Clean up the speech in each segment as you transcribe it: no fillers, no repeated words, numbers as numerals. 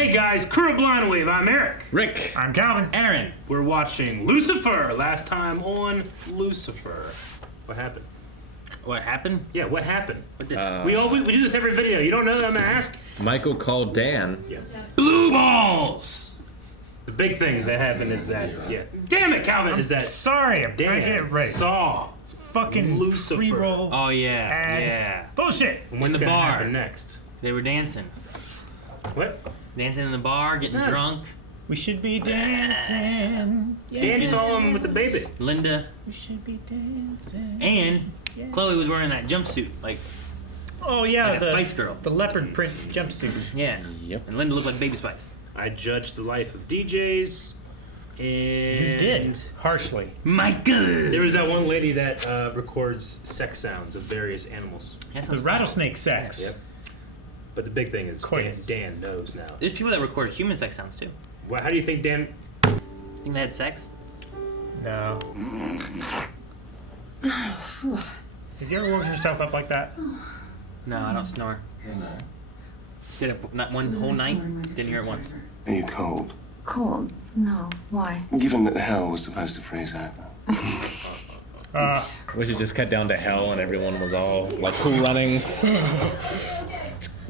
Hey guys, Crew of Blind Wave, I'm Eric. Rick. I'm Calvin. Aaron. We're watching Lucifer. Last time on Lucifer. What happened? What happened? Yeah, what happened? We do this every video. You don't know that I'm gonna ask? Michael called Dan. Yeah. Blue balls! The big thing that happened is that, damn it, Calvin, is that Sorry, I'm trying to get it right. saw Fucking Lucifer. pre-roll. Oh, yeah, ad. yeah. Bullshit. And what's in the gonna bar. happen next? They were dancing. What? Dancing in the bar, getting Yeah. drunk. We should be dancing. Dan saw him with the baby. Linda. We should be dancing. And Chloe was wearing that jumpsuit. Like, Oh yeah, Like a the Spice Girl. the leopard print jumpsuit. yeah. Yep. And Linda looked like Baby Spice. I judged the life of DJs. And You did harshly. Michael! There was that one lady that records sex sounds of various animals. That The sounds rattlesnake sex. Yep. But the big thing is Coitus. Dan knows now. There's people that record human sex sounds too. How do you think Dan... Think they had sex? No. Did you ever work yourself up like that? No, I don't snore. Stayed up not one whole night. Didn't hear it once. Are you cold? Cold? No. Why? Given that hell was supposed to freeze out. We should just cut down to hell and everyone was all like cool runnings.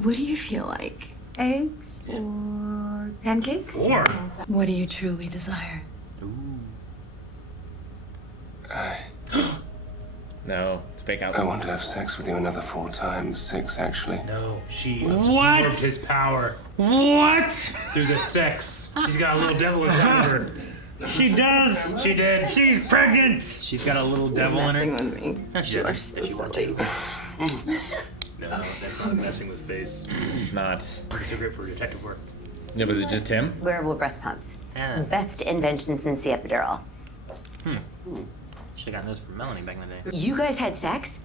What do you feel like? Eggs or pancakes? Or... What do you truly desire? No, it's fake out. I want to have sex with you another 4 times. 6, actually. No, she What? absorbed his power What? through the sex. She's got a little devil inside of her. She does. She did. She's pregnant. She's got a little devil in Messing her. with me. No, she You are doesn't. so She wants silly. No, that's not messing with face. It's not. It's so great for detective work. Yeah, was it just him? Wearable breast pumps. Yeah. Best invention since the epidural. Should have gotten those from Melanie back in the day. You guys had sex?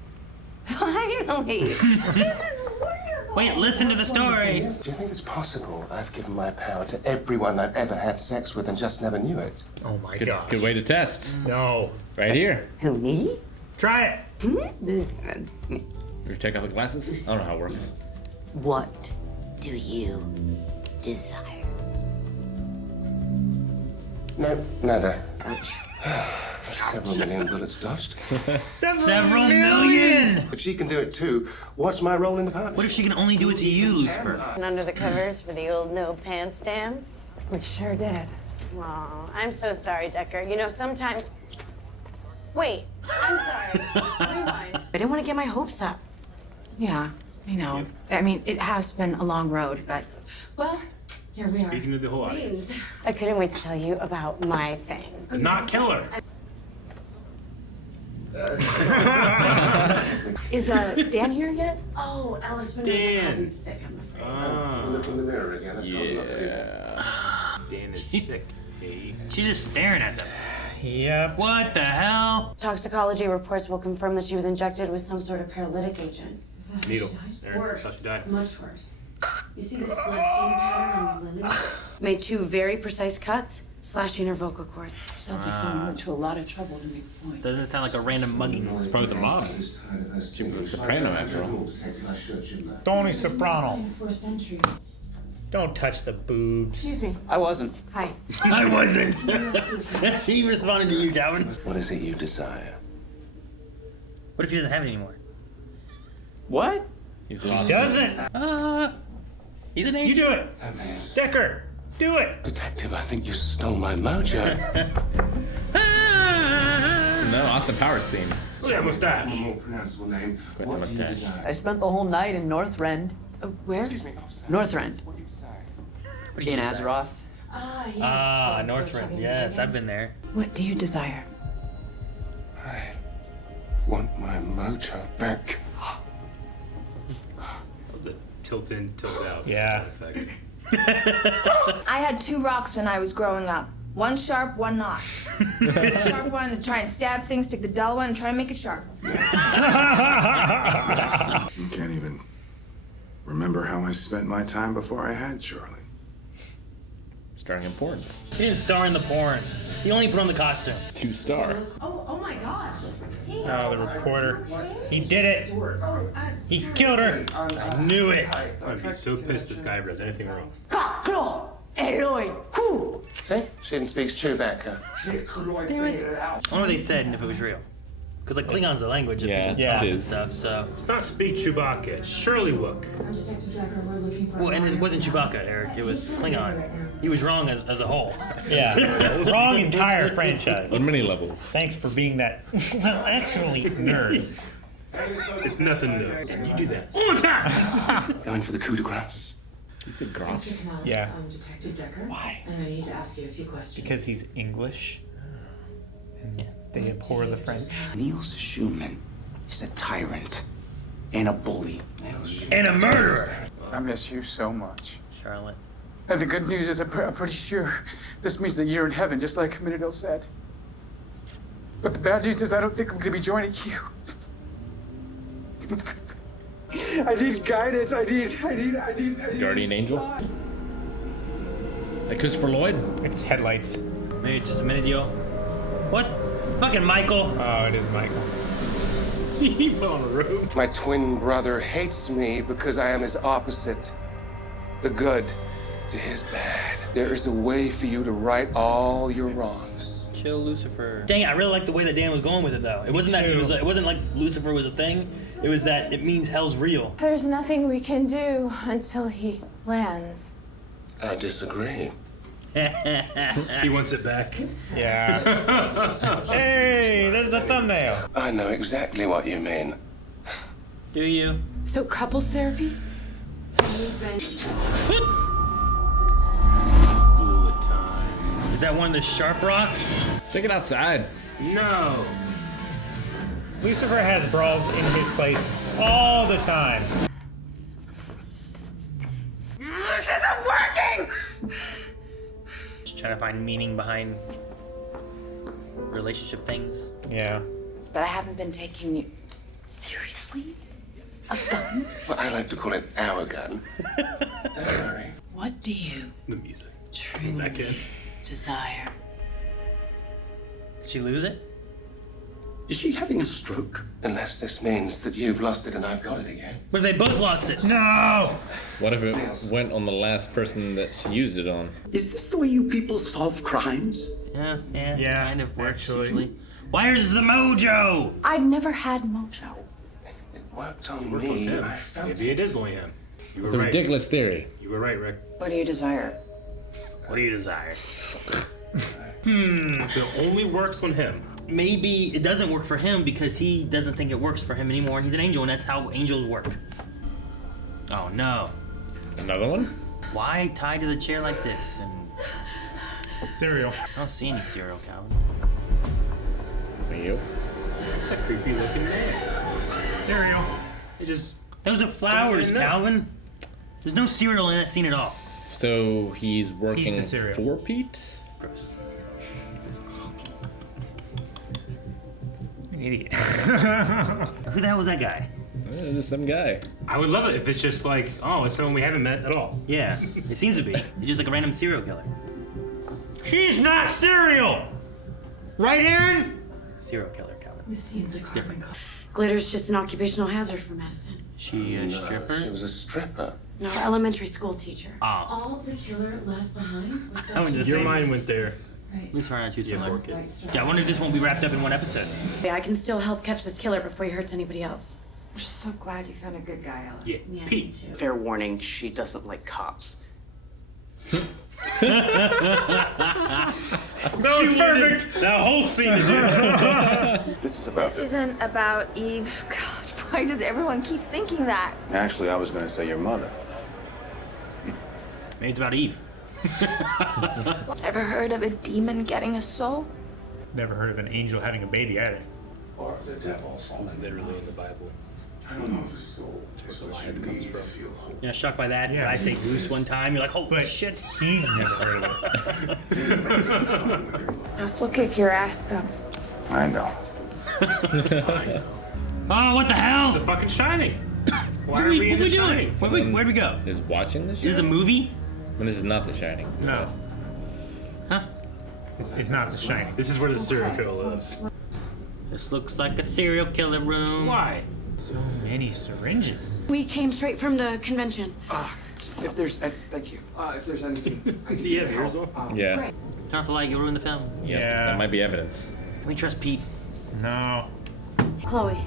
Finally! This is wonderful! Wait, listen to the story. Do you think it's possible I've given my power to everyone I've ever had sex with and just never knew it? Oh my Good, gosh. good way to test. No. Right here. Who, me? Try it. This is good. You take off the glasses? I don't know how it works. What do you desire? No, nada. Ouch. Several million bullets dodged. Several million! If she can do it too, what's my role in the partnership? What if she can only do it to you, Lucifer? And under the covers for the old no pants dance? We sure did. Aw, I'm so sorry, Decker. You know, sometimes... Wait, I'm sorry. Rewind. I didn't want to get my hopes up. Yeah, I know. I mean, it has been a long road, but, well, here we are. Speaking to the whole audience. I couldn't wait to tell you about my thing. The not killer. Is Dan here yet? Oh, Alice Dan. sick, I'm afraid. Look in the mirror again. That's all I'm not doing. Dan is sick. Hey. She's just staring at them. Yep. What the hell? Toxicology reports will confirm that she was injected with some sort of paralytic agent. Needle. There. Thought she died. Much worse. You see this blood stain pattern on his lily? Made 2 very precise cuts, slashing her vocal cords. Sounds like someone went to a lot of trouble to make a point. Doesn't sound like a random mugging. It's probably the mom. She was a soprano after all. Tony Soprano. 4 centuries. Don't touch the boobs. Excuse me. I wasn't. Hi. I wasn't. He responded to you, Calvin. What is it you desire? What if he doesn't have it anymore? What? He's lost. Doesn't. He's an You angel. do it. Decker, do it. Detective, I think you stole my mojo. No, Austin Powers theme. Look at that mustache. A more pronounceable name. quite the What do you mustache. desire? I spent the whole night in Northrend. Where? Excuse me, officer. Northrend. What do you desire? What do you In desire? Azeroth. Ah, yes. Ah, Northrend. Yes, I've been there. What do you desire? I want my mojo back. The tilt in, tilt out. Yeah. Effect. I had 2 rocks when I was growing up. One sharp, one not. The sharp one to try and stab things, stick the dull one and try and make it sharp. You can't even remember how I spent my time before I had Charlie. Starring in porns. He didn't star in the porn. He only put on the costume. 2-star. Oh my gosh. Oh, the reporter. He did it. He killed her. I knew it. I'd be so pissed this guy ever does anything wrong. See? She even speaks Chewbacca. Damn it. I wonder what they said and if it was real. Because like Klingon's a language of Yeah, people it talk and is. stuff, so. It's not speak Chewbacca, it's Shirley Wook. Well, and it wasn't Chewbacca, Eric. It was Klingon. He was wrong as a whole. Yeah. Wrong entire franchise. On many levels. Thanks for being that, well, actually, nerd. It's nothing new. And you do that all the time! Going for the coup de grace. You said gross. Yeah. Detective Decker. Why? And I need to ask you a few questions. Because he's English. And they abhor the French. Niels Schumann is a tyrant and a bully. And a murderer! I miss you so much. Charlotte. And the good news is I'm pretty sure this means that you're in heaven, just like Minadel said. But the bad news is I don't think I'm going to be joining you. I need guidance. I need Guardian Angel? Like Christopher Lloyd? It's headlights. Maybe just a minute deal. What? Fucking Michael. Oh, it is Michael. He put on a robe. My twin brother hates me because I am his opposite. The good to his bad. There is a way for you to right all your wrongs. Kill Lucifer. Dang it, I really like the way that Dan was going with it though. It wasn't that it wasn't like Lucifer was a thing. It was that it means hell's real. There's nothing we can do until he lands. I disagree. He wants it back. Yeah. Hey, there's the thumbnail. I know exactly what you mean. Do you? So couples therapy? Bullet time. Is that one of the sharp rocks? Take it outside. No. Lucifer has brawls in his place all the time. This isn't working! Just trying to find meaning behind relationship things. Yeah. But I haven't been taking you seriously? A gun? Well, I like to call it our gun. Don't worry. What do you The music. truly Back in. desire? Did she lose it? Is she having a stroke? Unless this means that you've lost it and I've got it again. But they both lost it. No! What if it went on the last person that she used it on? Is this the way you people solve crimes? Yeah, kind of works usually. Where's the mojo? I've never had Mojo. It worked on Work on me. him. I felt Maybe it is only him. You were It's a right. ridiculous theory. You were right, Rick. What do you desire? What do you desire? It only works on him. Maybe it doesn't work for him because he doesn't think it works for him anymore, and he's an angel, and that's how angels work. Oh no. Another one? Why tied to the chair like this? And Cereal. I don't see any cereal, Calvin. For you? It's a creepy looking man. Cereal. It just. Those are flowers, Somewhere in there. Calvin. There's no cereal in that scene at all. So he's working the cereal. for Pete? Gross. An idiot. Who the hell was that guy? Just some guy. I would love it if it's just like, oh, it's someone we haven't met at all. Yeah, it seems to be. It's just like a random serial killer. She's not cereal! Right, Aaron? Serial killer, Calvin. This seems like different. Glitter's just an occupational hazard for medicine. She a stripper? She was a stripper. No, elementary school teacher. Oh. all the killer left behind was I went to the Your same. mind went there. Right. At least we're not too You have similar. 4 kids. Yeah, I wonder if this won't be wrapped up in one episode. Yeah, I can still help catch this killer before he hurts anybody else. I'm just so glad you found a good guy, Ella. Yeah, me Pete. too. Fair warning, she doesn't like cops. That was perfect! That whole scene is there. This is about This isn't about Eve. God, why does everyone keep thinking that? Actually, I was going to say your mother. Maybe it's about Eve. Ever heard of a demon getting a soul? Never heard of an angel having a baby either. Or the devil's. Literally in the Bible. I don't know if a soul is what you need to feel hope. You're not shocked by that? Yeah. I say goose one time, you're like, holy But shit. he's never heard of it. I'll still kick your ass, though. I know. I know. Oh, what the hell? The fucking Shining. Why What are we what in The doing? Shining? Where'd we go? Is watching this Is this a show? movie? And this is not The Shining. No. It's not The Shining. This is where the serial killer lives. This looks like a serial killer room. Why? So many syringes. We came straight from the convention. If there's, thank you. If there's anything I can do Yeah, to here's help, all. Yeah. Turn off the light, you'll ruin the film. Yeah. That might be evidence. Can we trust Pete? No. Chloe,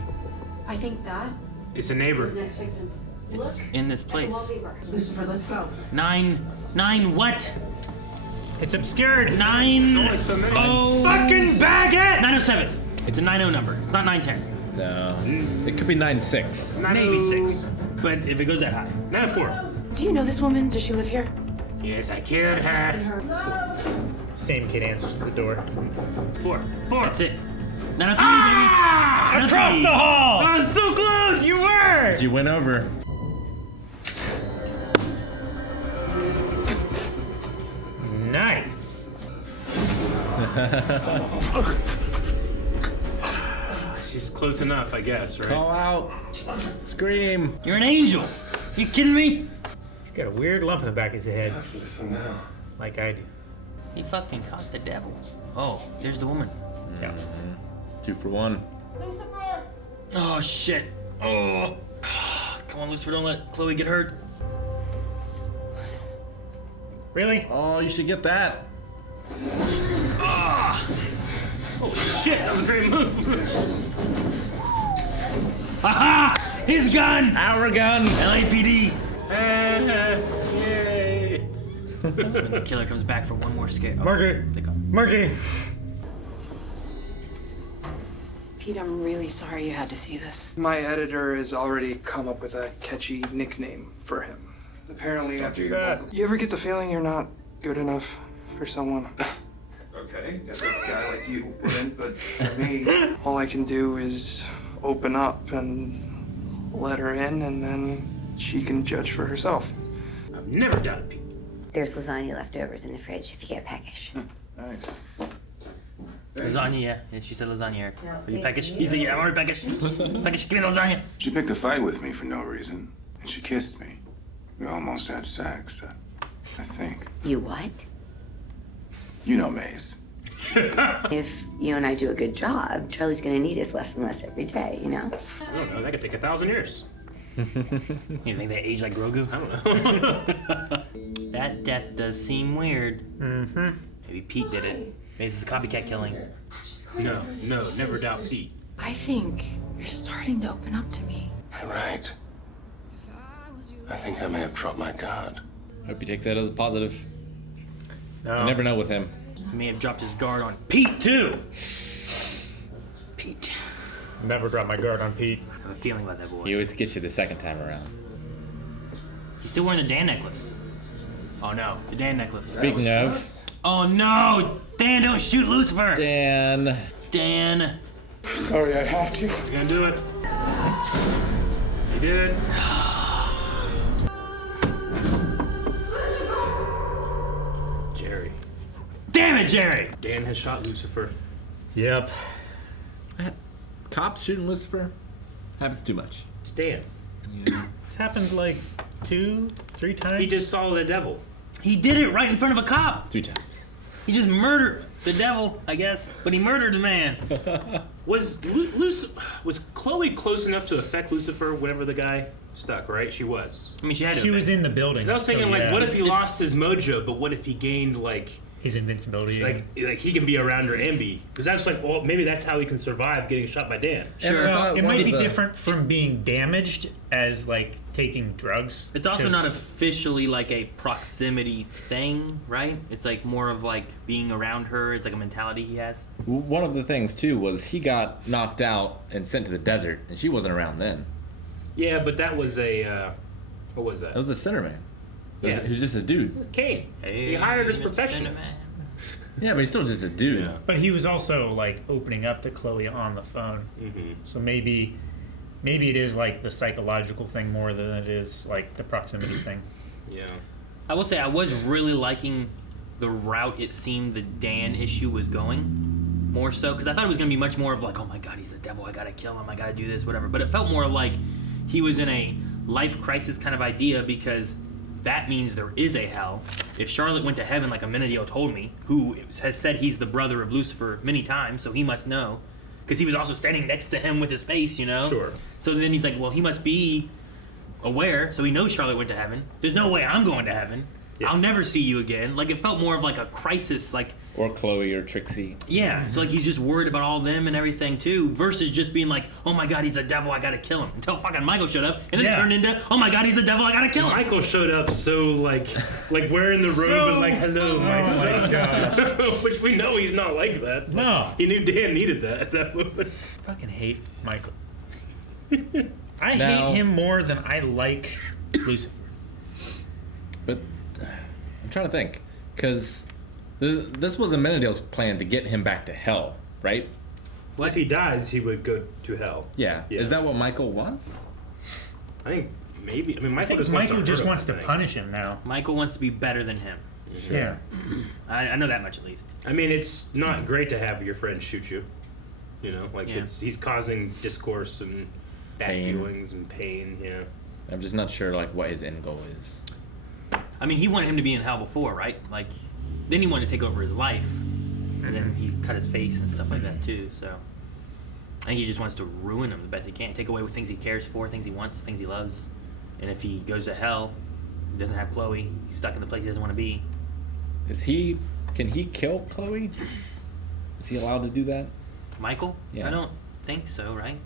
I think that It's a neighbor. His next victim. Look In this at the place. wallpaper. Lucifer, let's go. Nine what? It's obscured. Only so many. Fucking bag it! 907. It's a 90 number. It's not 910. No. It could be 9-6. Maybe 6. But if it goes that high. 9-4. Do you know this woman? Does she live here? Yes, I killed her. Same kid answers the door. 4. That's it. 903, Ah! baby. Across the hall! I was so close! You were! You went over. Nice. She's close enough, I guess, right? Call out. Scream. You're an angel. You kidding me? He's got a weird lump in the back of his head, After this now. like I do. He fucking caught the devil. Oh, there's the woman. Yeah. 2 for 1. Lucifer! Oh, shit. Oh. Come on, Lucifer, don't let Chloe get hurt. Really? Oh, you should get that. Oh shit, that was a great move. Aha! His gun! Our gun. LAPD. Yay. When the killer comes back for one more scare. Oh, Marky! they come. Marky! Pete, I'm really sorry you had to see this. My editor has already come up with a catchy nickname for him. Apparently, after do your that. vocal- You ever get the feeling you're not good enough for someone? Okay, guess a guy like you wouldn't, but for me, all I can do is open up and let her in, and then she can judge for herself. I've never doubted people. There's lasagna leftovers in the fridge if you get peckish. Nice. Lasagna, yeah. Yeah, she said lasagna, Eric. No, Are you thank peckish? you. He said, yeah, I'm already peckish. Peckish, give me the lasagna. She picked a fight with me for no reason, and she kissed me. We almost had sex, I think. You what? You know Maze. If you and I do a good job, Charlie's gonna need us less and less every day, you know? I don't know, that could take 1,000 years. You think they age like Grogu? I don't know. That death does seem weird. Mm-hmm. Maybe Pete did it. Maybe this is copycat killing. No, never doubt Pete. I think you're starting to open up to me. You're right. I think I may have dropped my guard. Hope he takes that as a positive. No. You never know with him. He may have dropped his guard on Pete, too. Pete. Never drop my guard on Pete. I have a feeling about that boy. He always gets you the second time around. He's still wearing the Dan necklace. Oh no, the Dan necklace. Speaking of, Oh no! Dan, don't shoot Lucifer! Dan. Dan. Sorry, I have to. He's gonna do it. He did. Jerry. Damn it, Jerry! Dan has shot Lucifer. Yep. Cops shooting Lucifer? Happens too much. It's Dan. It's happened like 2, 3 times. He just saw the devil. He did it right in front of a cop. 3 times. He just murdered the devil, I guess, but he murdered the man. Was was Chloe close enough to affect Lucifer whenever the guy stuck, right? She was. I mean, she had to. She was in the building. 'Cause I was thinking, so like, yeah. what if he It's- lost his mojo, but what if he gained, like, His invincibility. like he can be around her and be? Because that's like, well, maybe that's how he can survive getting shot by Dan. Sure. Well, it one might of be the- different from being damaged as like taking drugs. It's also 'cause- not officially like a proximity thing, right? It's like more of like being around her. It's like a mentality he has. One of the things too was he got knocked out and sent to the desert, and she wasn't around then. Yeah, but that was a what was that? That was the center man. Yeah. He was just a dude. Kane. He hired his professionals. Yeah, but he's still just a dude. Yeah. But he was also like opening up to Chloe on the phone. Mm-hmm. So maybe it is like the psychological thing more than it is like the proximity thing. Yeah. I will say I was really liking the route it seemed the Dan issue was going, more so because I thought it was gonna be much more of like, oh my god, he's the devil, I gotta kill him, I gotta do this, whatever. But it felt more like he was in a life crisis kind of idea because that means there is a hell. If Charlotte went to heaven like Amenadiel told me, who has said he's the brother of Lucifer many times, so he must know. Because he was also standing next to him with his face, you know? Sure. So then he's like, well, he must be aware, so he knows Charlotte went to heaven. There's no way I'm going to heaven. Yeah. I'll never see you again. Like, it felt more of like a crisis, like... Or Chloe or Trixie. Yeah, so like he's just worried about all them and everything too, versus just being like, oh my god, he's the devil, I gotta kill him. Until fucking Michael showed up, and then turned into, oh my god, he's the devil, I gotta kill him. Michael showed up so like wearing the robe and like, hello, my son. My gosh. Which we know he's not like that. No. He knew Dan needed that at that moment. Fucking hate Michael. I hate him more than I like Lucifer. But I'm trying to think, because this was Amenadiel's plan to get him back to hell, right? Well, if he dies, he would go to hell. Yeah. Is that what Michael wants? I think maybe. I mean, Michael just wants to punish him now. Michael wants to be better than him. Sure. Yeah. I know that much at least. I mean, it's not great to have your friend shoot you. You know, like he's causing discourse and bad feelings and pain. Yeah. I'm just not sure like what his end goal is. I mean, he wanted him to be in hell before, right? Like, then he wanted to take over his life, and then he cut his face and stuff like that too. So I think he just wants to ruin him the best he can, take away with things he cares for, things he wants, things he loves. And if he goes to hell, he doesn't have Chloe. He's stuck in the place he doesn't want to be. Can he kill Chloe? Is he allowed to do that? Michael? Yeah. I don't think so, right?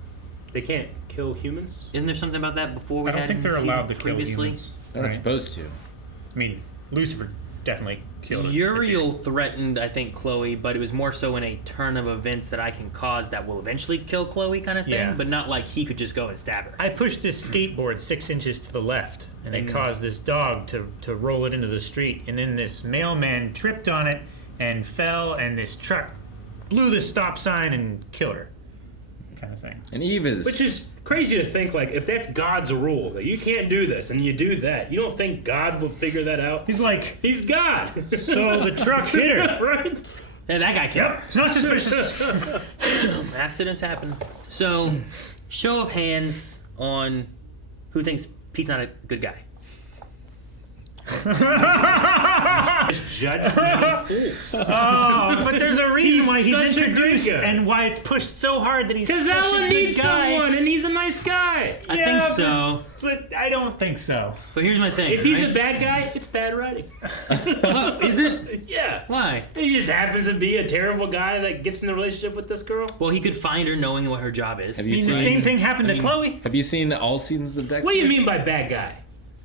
They can't kill humans? Isn't there something about that before we I don't had think they're in allowed to season kill previously? humans. They're not supposed to. I mean, Lucifer definitely killed him. Uriel threatened, I think, Chloe, but it was more so in a turn of events that I can cause that will eventually kill Chloe kind of thing, Yeah. but not like he could just go and stab her. I pushed this skateboard 6 inches to the left, and it caused this dog to roll it into the street. And then this mailman tripped on it and fell, and this truck blew the stop sign and killed her. Kind of thing. And Eve is... Which is crazy to think, like, if that's God's rule, that you can't do this, and you do that, you don't think God will figure that out? He's like... He's God! So the truck hit her. Right? Yeah, that guy killed her. It's not suspicious. Accidents happen. So, show of hands on who thinks Pete's not a good guy. Judge fools. Oh, but there's a reason why he's such a introduced good guy. and why it's pushed so hard that he's such Because a Ellen good needs guy. someone, and he's a nice guy. I think so. But I don't think so. But here's my thing. If he's right? a bad guy, it's bad writing. Oh, is it? Yeah. Why? He just happens to be a terrible guy that gets in a relationship with this girl. Well, he could find her knowing what her job is. Have I you mean, seen... the same thing happened to Chloe. Have you seen all seasons of Dexter? What do you mean by bad guy?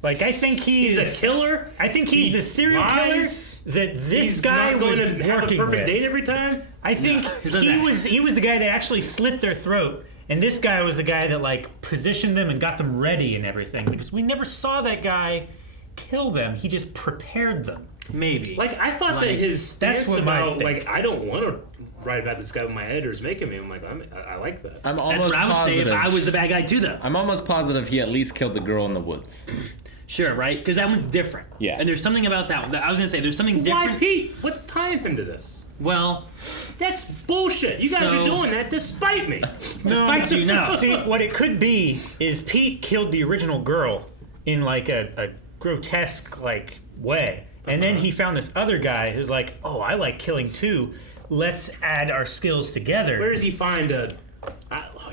Like, I think he's a killer? I think he's the serial lies? killer that this He's guy not going was to have a working perfect with. date every time? I think he was the guy that actually slit their throat, and this guy was the guy that like positioned them and got them ready and everything. Because we never saw that guy kill them; he just prepared them. Maybe. Like, I thought that his stance That's what my about, thing. like, I don't want to write about this guy when my editor's making me. I'm like, I like that. I'm That's almost what I would positive. say if I was the bad guy too, though. I'm almost positive he at least killed the girl in the woods. Sure, right? Because that one's different. Yeah. And there's something about that one. I was gonna say there's something different. Why Pete? What's tying him to this? Well, That's bullshit. You guys So- are doing that despite me. despite you, no. See, what it could be is Pete killed the original girl in like a grotesque like way, and then he found this other guy who's like, "Oh, I like killing too. Let's add our skills together." Where does he find a...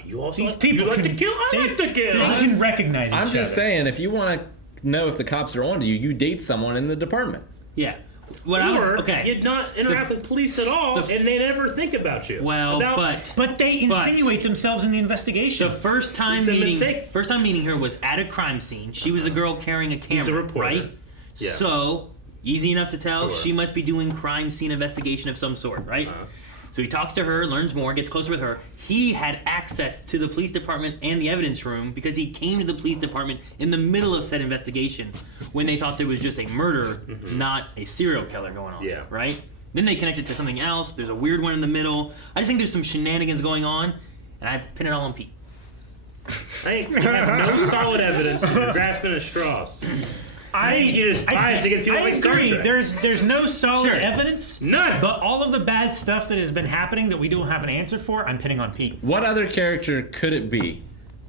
you also These like, people you like can, to kill? I like to kill. They can recognize each I'm other. just saying, if you want to know if the cops are on to you, you date someone in the department. Yeah. What Or I was okay. you not interact with police at all, and they never think about you. Well, About- But they insinuate themselves in the investigation. The first time It's a meeting, mistake. first time meeting her was at a crime scene. She was a girl carrying a camera, He's a reporter. right? Yeah. So easy enough to tell. Sure. She must be doing crime scene investigation of some sort, right? So he talks to her, learns more, gets closer with her. He had access to the police department and the evidence room because he came to the police department in the middle of said investigation when they thought there was just a murder, not a serial killer going on. Yeah. Right? Then they connected to something else. There's a weird one in the middle. I just think there's some shenanigans going on, and I pin it all on Pete. I think you have no solid evidence. You're grasping at straws. I think you just biased against people I like Star agree. Trek. There's no solid Sure. evidence. None. But all of the bad stuff that has been happening that we don't have an answer for, I'm pinning on Pete. What other character could it be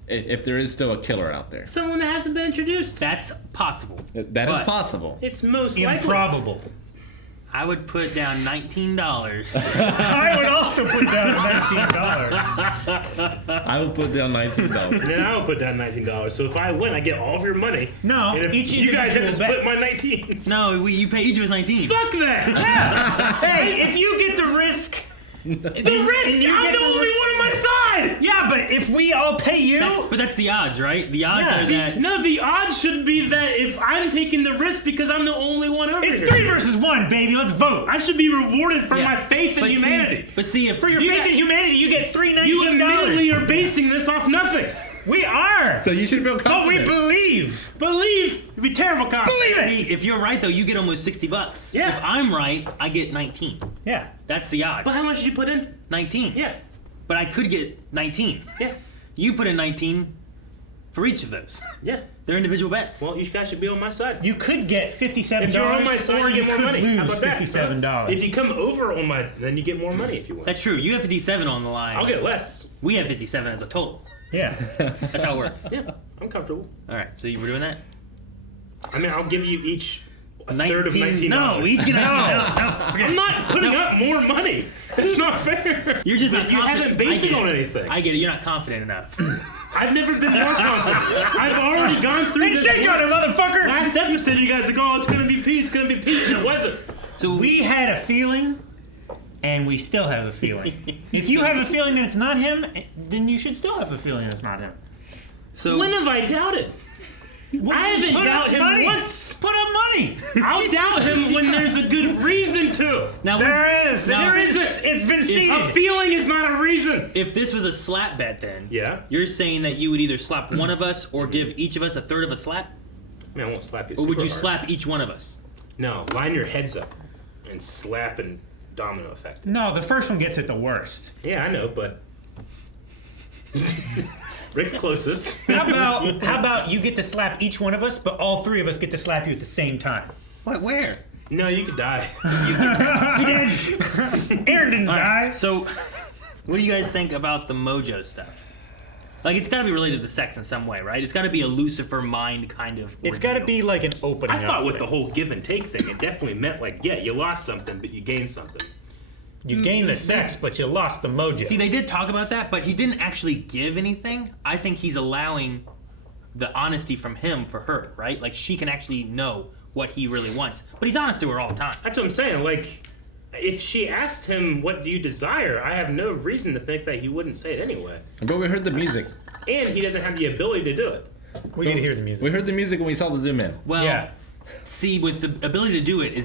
If there is still a killer out there. Someone that hasn't been introduced. That's possible. That is possible. It's most likely. Improbable. I would put down $19. I would also put down $19. I would put down $19. And then I would put down $19. So if I win, I get all of your money. No, and if each you guys have to individual split my 19. No, you pay each of us 19. Fuck that! Hey, if you get the risk. The risk! I'm the only one on my side! Yeah, but if we all pay you... But that's the odds, right? The odds are that... No, the odds should be that if I'm taking the risk because I'm the only one over here. It's 3 versus 1, baby. Let's vote. I should be rewarded for my faith in humanity. For your faith in humanity, you get $19. You admittedly are basing this off nothing. We are. So you should feel confident. But we believe. Believe. It'd be terrible confidence. Believe it. See, if you're right, though, you get almost $60. Yeah. If I'm right, I get 19. Yeah. That's the odds. But how much did you put in? 19. Yeah. But I could get 19. Yeah. You put in 19 for each of those. Yeah. They're individual bets. Well, you guys should be on my side. You could get $57, if you're on my side, or you you get more could money. lose How about that? $57. If you come over on my, then you get more money if you win. That's true. You have 57 on the line. I'll get less. We have 57 as a total. Yeah. That's how it works. Yeah, I'm comfortable. All right, so you were doing that? I mean, I'll give you each a third of $19. No, each gonna I'm not putting up more money. It's not fair. You're just like, not you confident. haven't based I it get on anything. I get it. You're not confident enough. I've never been more confident. I've already gone through this. Shake on it, motherfucker! Last episode, you guys are going, oh, it's gonna be Pete, it's gonna be Pete, and it wasn't. So we had a feeling, and we still have a feeling. If you have a feeling that it's not him, then you should still have a feeling it's not him. So when have I doubted? I haven't doubted him once. Put up money. I'll doubt him when there's a good reason to. Now there isn't. It's been seeded. A feeling is not a reason. If this was a slap bet, then you're saying that you would either slap one of us or give each of us a third of a slap. I mean, I won't slap you. Or would you hard. slap each one of us? No, line your heads up and slap and domino effect. No, the first one gets it the worst. Yeah, I know, but Rick's closest. How about you get to slap each one of us, but all 3 of us get to slap you at the same time? What? Where? No, you could die. He did. Aaron didn't die. So, what do you guys think about the Mojo stuff? Like, it's got to be related to sex in some way, right? It's got to be a Lucifer mind kind of. It's got to be like an opening. I thought with the whole give and take thing, it definitely meant like, yeah, you lost something, but you gained something. You gained the sex, but you lost the mojo. See, they did talk about that, but he didn't actually give anything. I think he's allowing the honesty from him for her, right? Like, she can actually know what he really wants. But he's honest to her all the time. That's what I'm saying. Like, if she asked him, what do you desire? I have no reason to think that he wouldn't say it anyway. But we heard the music. And he doesn't have the ability to do it. We did hear the music. We heard the music when we saw the zoom in. Well, see, with the ability to do it,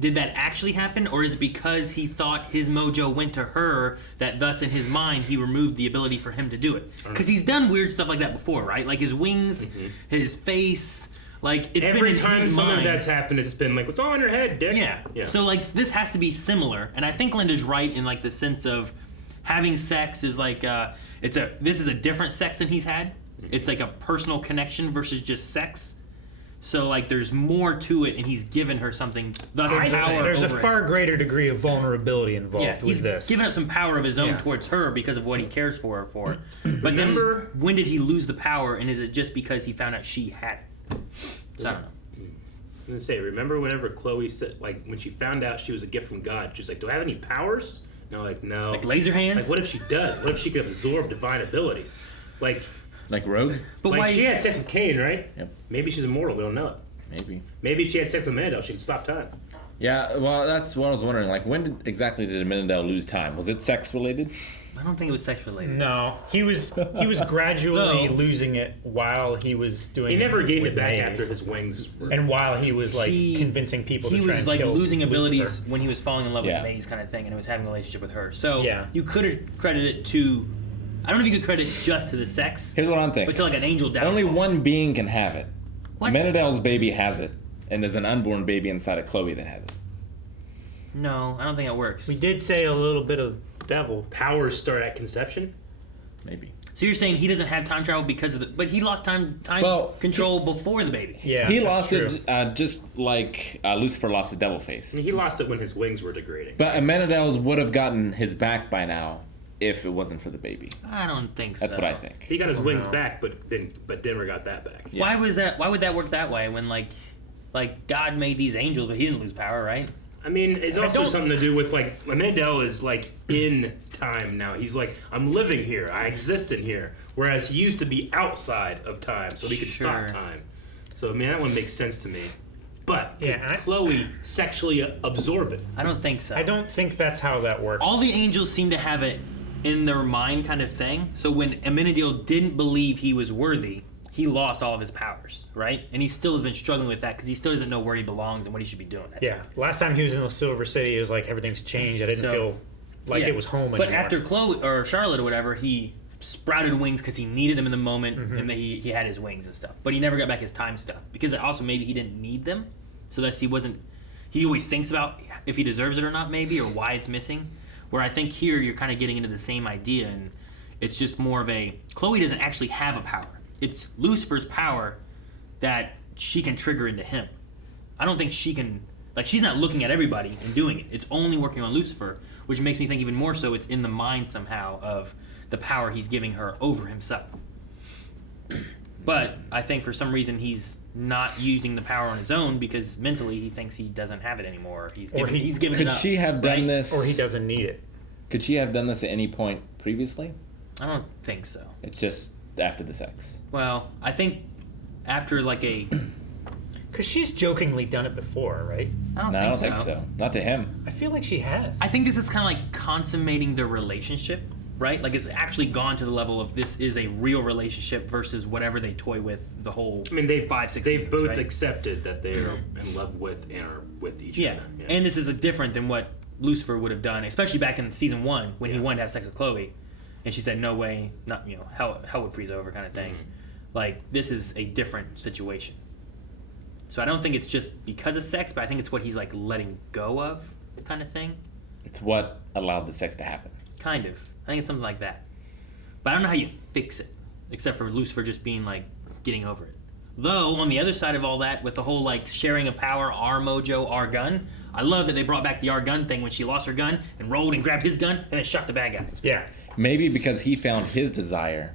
did that actually happen, or is it because he thought his mojo went to her that thus in his mind he removed the ability for him to do it? Because he's done weird stuff like that before, right? Like his wings, his face, like it's every been in time his something mind. that's happened, it's been like, what's all in your head, dick? Yeah. So like this has to be similar, and I think Linda's right in like the sense of having sex is like this is a different sex than he's had. It's like a personal connection versus just sex. So like there's more to it, and he's given her something. Thus power. There's a over far greater degree of vulnerability involved with he's this. Given up some power of his own towards her because of what he cares for her for. But then, when did he lose the power, and is it just because he found out she had it? So I don't know. I was gonna say, remember whenever Chloe said, like, when she found out she was a gift from God, she was like, do I have any powers? No, like, no. Like laser hands? Like, what if she does? What if she could absorb divine abilities? Like Rogue? But like why? She had sex with Cain, right? Yep. Maybe she's immortal, we don't know it. Maybe if she had sex with Mandel, she could stop time. Yeah, well, that's what I was wondering. Like, when exactly did Menendel lose time? Was it sex related? I don't think it was sex related. No, he was gradually losing it while he was doing. He never gained it back Maze. after his wings were... And while he was like convincing people to try and kill He was like losing abilities Lucifer. when he was falling in love with Maze kind of thing, and was having a relationship with her. So you could credit it to. I don't know if you could credit it just to the sex. Here's what I'm thinking. But to like an angel down. Only one being can have it. What? Menedel's baby has it, and there's an unborn baby inside of Chloe that has it. No, I don't think it works. We did say a little bit of devil. Powers start at conception? Maybe. So you're saying he doesn't have time travel because of the... But he lost time control before the baby. Yeah, he lost it just like Lucifer lost his devil face. He lost it when his wings were degrading. But Menedel's would have gotten his back by now if it wasn't for the baby. I don't think so. That's what I think. He got his wings back, but Denver got that back. Yeah. Why was that? Why would that work that way when like God made these angels, but he didn't lose power, right? I mean, it's also something to do with like Mandel is like in time now. He's like, I'm living here. I exist in here. Whereas he used to be outside of time, so he could stop time. So I mean, that one makes sense to me. But could Chloe sexually absorb it? I don't think so. I don't think that's how that works. All the angels seem to have it in their mind kind of thing. So when Amenadiel didn't believe he was worthy, he lost all of his powers, right? And he still has been struggling with that because he still doesn't know where he belongs and what he should be doing. Yeah. Last time he was in the Silver City, it was like everything's changed. I didn't feel like it was home anymore. But after Chloe or Charlotte or whatever, he sprouted wings because he needed them in the moment, and he had his wings and stuff. But he never got back his time stuff because also maybe he didn't need them, so that he wasn't. He always thinks about if he deserves it or not, maybe, or why it's missing. Where I think here you're kind of getting into the same idea, and it's just more of a Chloe doesn't actually have a power. It's Lucifer's power that she can trigger into him. I don't think she can. Like, she's not looking at everybody and doing it. It's only working on Lucifer, which makes me think even more so it's in the mind somehow of the power he's giving her over himself. But I think for some reason he's not using the power on his own because mentally he thinks he doesn't have it anymore. He's giving it up. Could she have done this? Or he doesn't need it. Could she have done this at any point previously? I don't think so. It's just after the sex. Well, I think after like a... Because she's jokingly done it before, right? I don't think so. Not to him. I feel like she has. I think this is kind of like consummating the relationship, right? Like it's actually gone to the level of this is a real relationship versus whatever they toy with the whole. I mean, they 5-6 they've seasons, both right? accepted that they are in love with and are with each other. Yeah, and this is different than what Lucifer would have done, especially back in season 1 when he wanted to have sex with Chloe, and she said no way, not hell would freeze over kind of thing. Like this is a different situation. So I don't think it's just because of sex, but I think it's what he's like letting go of, kind of thing. It's what allowed the sex to happen. Kind of. I think it's something like that. But I don't know how you fix it, except for Lucifer just being like getting over it. Though on the other side of all that, with the whole like sharing of power, our mojo, our gun, I love that they brought back the our gun thing when she lost her gun and rolled and grabbed his gun and then shot the bad guys. Yeah. Maybe because he found his desire,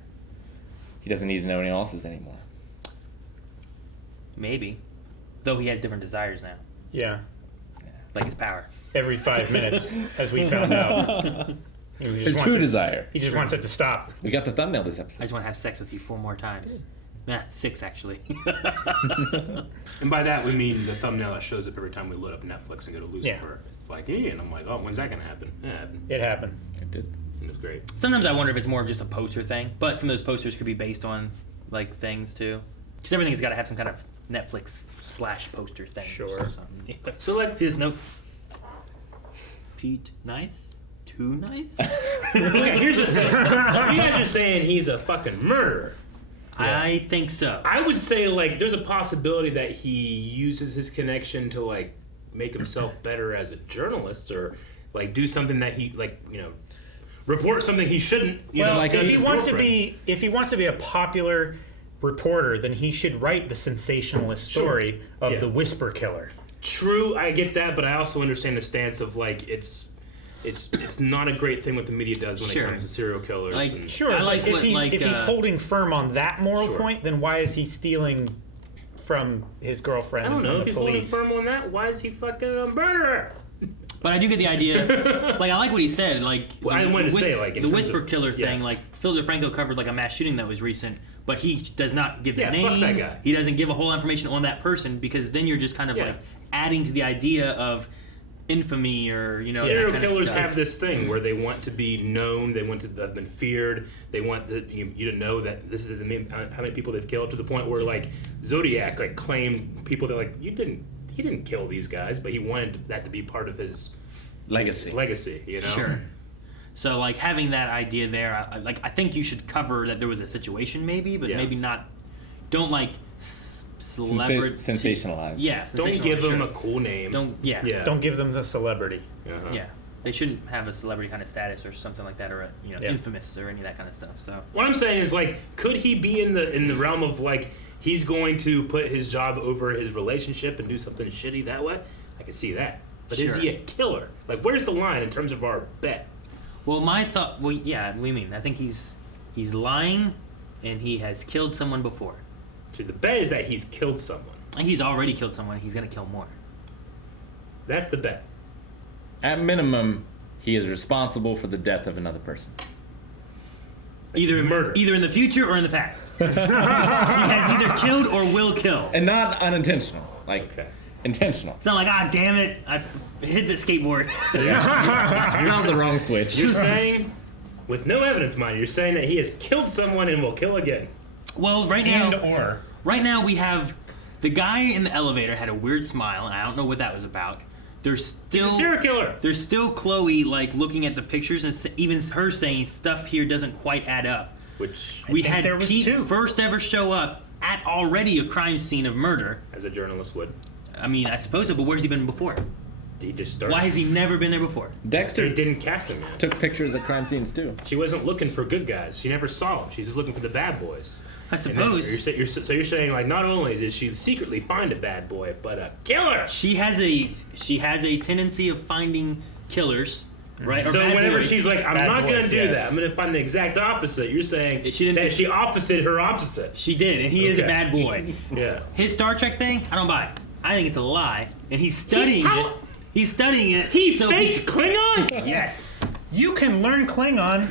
he doesn't need to know anyone else's anymore. Maybe. Though he has different desires now. Yeah. Like his power. Every 5 minutes, as we found out. His true desire. He just wants it to stop. We got the thumbnail this episode. I just want to have sex with you 4 more times. Nah, 6 actually. And by that we mean the thumbnail that shows up every time we load up Netflix and go to Lucifer. Yeah. It's like, and I'm like, oh, when's that gonna happen? It happened. It happened. It did. It was great. Sometimes I wonder if it's more of just a poster thing, but some of those posters could be based on like things too. Because everything has got to have some kind of Netflix splash poster thing. Sure. So like this note. Pete, nice? Too nice? Okay, here's the thing. You guys are saying he's a fucking murderer. I think so. I would say like there's a possibility that he uses his connection to like make himself better as a journalist or like do something that he like report something he shouldn't. Well, like if he wants to be a popular reporter, then he should write the sensationalist story of the Whisper Killer. True, I get that, but I also understand the stance of like it's not a great thing what the media does when it comes to serial killers. Like, and, sure, I like if he's holding firm on that moral point, then why is he stealing from his girlfriend? I don't know and if from the he's police? holding firm on that. Why is he fucking a murderer? But I do get the idea. Like I like what he said. Like I wanted to say like the Whisper Killer thing. Like Phil DeFranco covered like a mass shooting that was recent, but he does not give the name. Fuck that guy. He doesn't give a whole information on that person because then you're just kind of like adding to the idea of infamy or serial killers have this thing where they want to be known, they want to have been feared, they want you to know that this is how many people they've killed, to the point where like Zodiac like claimed people that like he didn't kill these guys, but he wanted that to be part of his legacy, Sure. So like having that idea there, I think you should cover that there was a situation maybe, but maybe not. Don't like sensationalize. Yeah, don't give them a cool name. Don't give them the celebrity. Uh-huh. Yeah, they shouldn't have a celebrity kind of status or something like that, or infamous or any of that kind of stuff. So what I'm saying is like, could he be in the realm of like he's going to put his job over his relationship and do something shitty that way? I can see that. But is he a killer? Like, where's the line in terms of our bet? Well, my thought. Well, yeah. What do you mean? I think he's lying, and he has killed someone before. So the bet is that he's killed someone. I think he's already killed someone. He's gonna kill more. That's the bet. At minimum, he is responsible for the death of another person. Either murder. Either in the future or in the past. He has either killed or will kill. And not unintentional. Like, intentional. It's not like, ah, damn it, I hit the skateboard. So you're on the wrong switch. You're saying, with no evidence, mind, you're saying that he has killed someone and will kill again. Well, right now we have the guy in the elevator had a weird smile, and I don't know what that was about. There's still He's a serial killer. There's still Chloe like looking at the pictures and even her saying stuff here doesn't quite add up. Which we had Pete first ever show up at already a crime scene of murder. As a journalist would. I mean, I suppose so, but where's he been before? He just started. Why has he never been there before? Dexter They didn't cast him yet. took pictures at crime scenes too. She wasn't looking for good guys. She never saw them. She's just looking for the bad boys. I suppose. So you're saying like not only did she secretly find a bad boy, but a killer. She has a tendency of finding killers, right? Or So bad whenever boys. she's like, I'm not going to do that. I'm going to find the exact opposite. You're saying that she opposite her opposite. She did, and he is a bad boy. Yeah. His Star Trek thing, I don't buy it. I think it's a lie, and he's studying it. He's studying it. He faked Klingon? Yes. You can learn Klingon.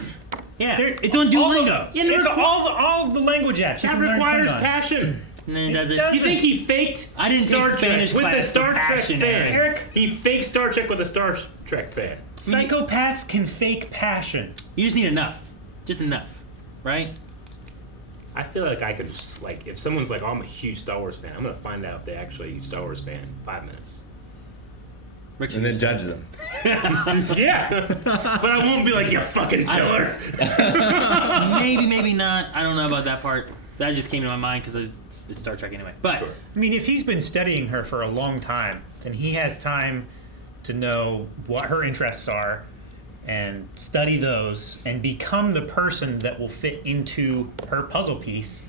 Yeah, it's on Duolingo. It's all the language apps. You That can learn requires Klingon. passion. No, it doesn't. You think he faked I didn't Star take Trek Spanish with a class Star for Trek passion, fan? Eric. He faked Star Trek with a Star Trek fan. Psychopaths can fake passion. You just need enough. Just enough, right? I feel like I could just, like, if someone's like, oh, I'm a huge Star Wars fan, I'm going to find out if they're actually a Star Wars fan in 5 minutes. And then judge them. Yeah. But I won't be like, you fucking killer. Maybe not. I don't know about that part. That just came to my mind because it's Star Trek anyway. But I mean, if he's been studying her for a long time, then he has time to know what her interests are and study those and become the person that will fit into her puzzle piece.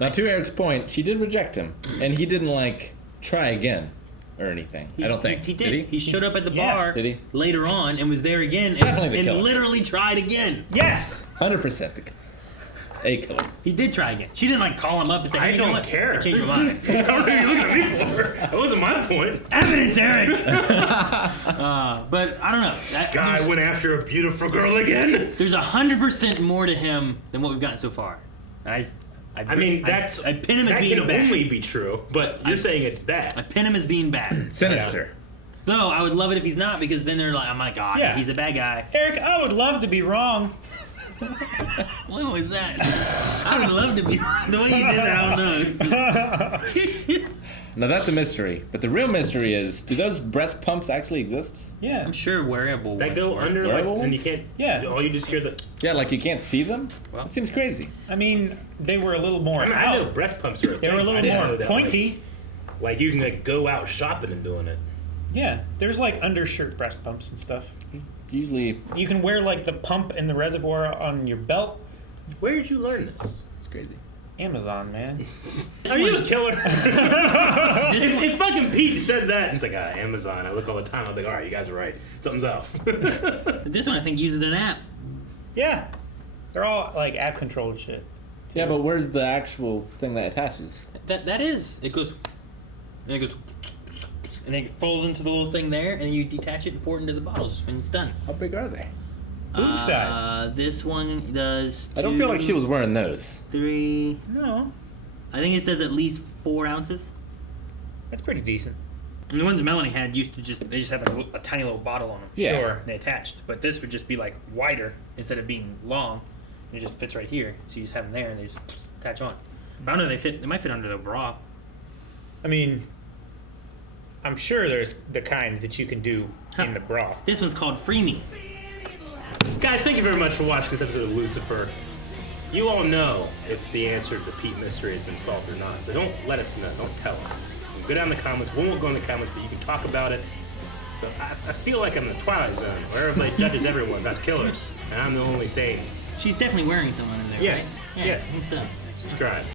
Now, to Eric's point, she did reject him, and he didn't like try again or anything. I don't think he did. He showed up at the bar Did he? later on and was there again Definitely the and killer. literally tried again. Yes. 100% a killer. He did try again. She didn't like call him up and say, I hey, you know don't what? care. I changed my mind. What are you looking at me for? That wasn't my point. Evidence, Eric. But I don't know. Guy went after a beautiful girl again. There's 100% more to him than what we've gotten so far. I pin him as that being can bad. only be true, but you're saying it's bad. I pin him as being bad. Sinister. Though I would love it if he's not, because then they're like, oh my god, Yeah. he's a bad guy. Eric, I would love to be wrong. What was that? I would love to be the way you did that. I don't know. Now that's a mystery, but the real mystery is: do those breast pumps actually exist? Yeah. I'm sure wearable. That ones go work. under, like, Wearable and you ones? can't. Yeah. All you just hear the. Yeah, like you can't see them. Well. That seems crazy. I mean, they were a little more I out. know breast pumps are. They were a little more pointy. Like you can like go out shopping and doing it. Yeah, there's like undershirt breast pumps and stuff. Usually, You can wear like the pump and the reservoir on your belt. Where did you learn this? it's crazy. Amazon, man. Are you a killer? if fucking Pete said that, it's like, Amazon. I look all the time. I'm like, all right, you guys are right. Something's off. This one I think uses an app. Yeah, they're all like app controlled shit. Yeah, but where's the actual thing that attaches? That is. It goes. And it goes. And it falls into the little thing there, and you detach it and pour it into the bottles when it's done. How big are they? Boom sized. This one does. I don't feel like she was wearing those. 3. No, I think it does at least 4 ounces. that's pretty decent. And the ones Melanie had used to they just had like a tiny little bottle on them. Yeah. Sure. And they attached. But this would just be like wider instead of being long. It just fits right here. So you just have them there and they just attach on. But I don't know, they might fit under the bra. I mean, I'm sure there's the kinds that you can do in the bra. This one's called Free Me. Guys, thank you very much for watching this episode of Lucifer. You all know if the answer to the Pete mystery has been solved or not, so don't let us know. Don't tell us. You can go down in the comments. We won't go in the comments, but you can talk about it. But I feel like I'm in the Twilight Zone, where everybody judges everyone as killers, and I'm the only sane. She's definitely wearing someone in there, Yes. right? Yeah, Yes. I think so. Subscribe.